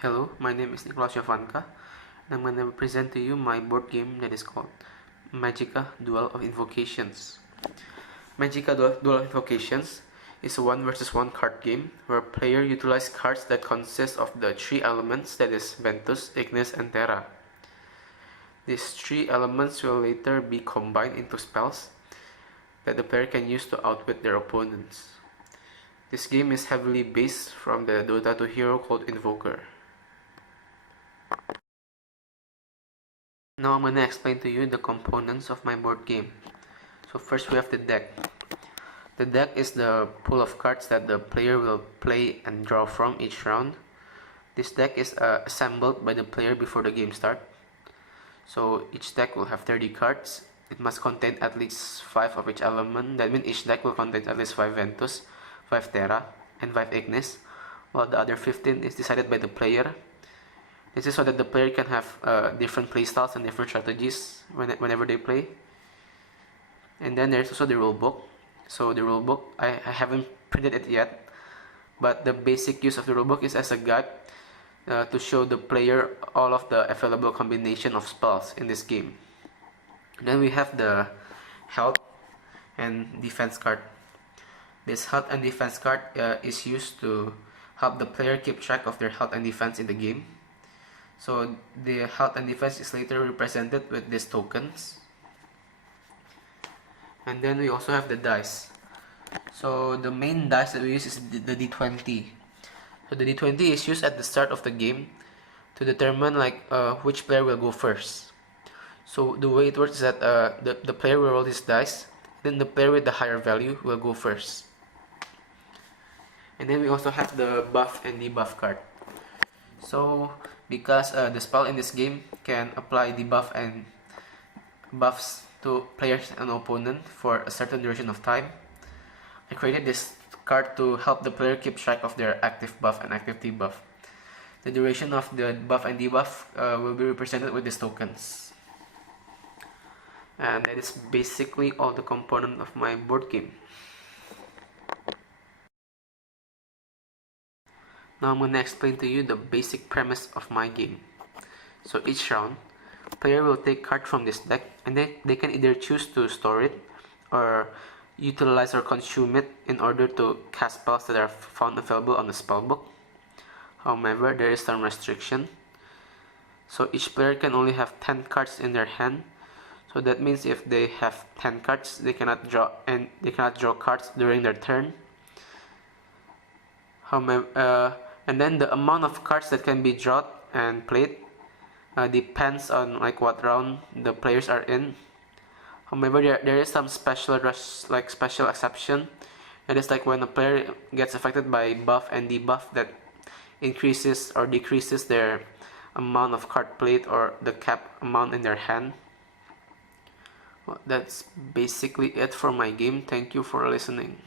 Hello, my name is Nicolas Jovanka, and I'm going to present to you my board game that is called Magicka Duel of Invocations. Magicka Duel of Invocations is a 1 versus 1 card game where player utilize cards that consist of the three elements, that is Ventus, Ignis, and Terra. These three elements will later be combined into spells that the player can use to outwit their opponents. This game is heavily based from the Dota 2 hero called Invoker. Now I'm going to explain to you the components of my board game. So first we have the deck. The deck is the pool of cards that the player will play and draw from each round. This deck is assembled by the player before the game starts. So each deck will have 30 cards. It must contain at least 5 of each element. That means each deck will contain at least 5 Ventus, 5 Terra, and 5 Ignis, while the other 15 is decided by the player. This is so that the player can have different playstyles and different strategies whenever they play. And then there's also the rulebook. So the rulebook, I haven't printed it yet, but the basic use of the rulebook is as a guide to show the player all of the available combination of spells in this game. Then we have the health and defense card. This health and defense card is used to help the player keep track of their health and defense in the game. So the health and defense is later represented with these tokens. And then we also have the dice. So the main dice that we use is the D20. So the D20 is used at the start of the game to determine which player will go first. So the way it works is that the player will roll his dice, then the player with the higher value will go first. And then we also have the buff and debuff card. So because the spell in this game can apply debuff and buffs to players and opponent for a certain duration of time, I created this card to help the player keep track of their active buff and active debuff. The duration of the buff and debuff will be represented with these tokens. And that is basically all the components of my board game. Now I'm going to explain to you the basic premise of my game. So each round, player will take card from this deck, and they can either choose to store it or utilize or consume it in order to cast spells that are found available on the spellbook. However, there is some restriction. So each player can only have 10 cards in their hand. So that means if they have 10 cards, they cannot draw cards during their turn. However, and then the amount of cards that can be drawn and played depends on what round the players are in. However, there is some special exception. That is when a player gets affected by buff and debuff that increases or decreases their amount of card played or the cap amount in their hand. Well, that's basically it for my game. Thank you for listening.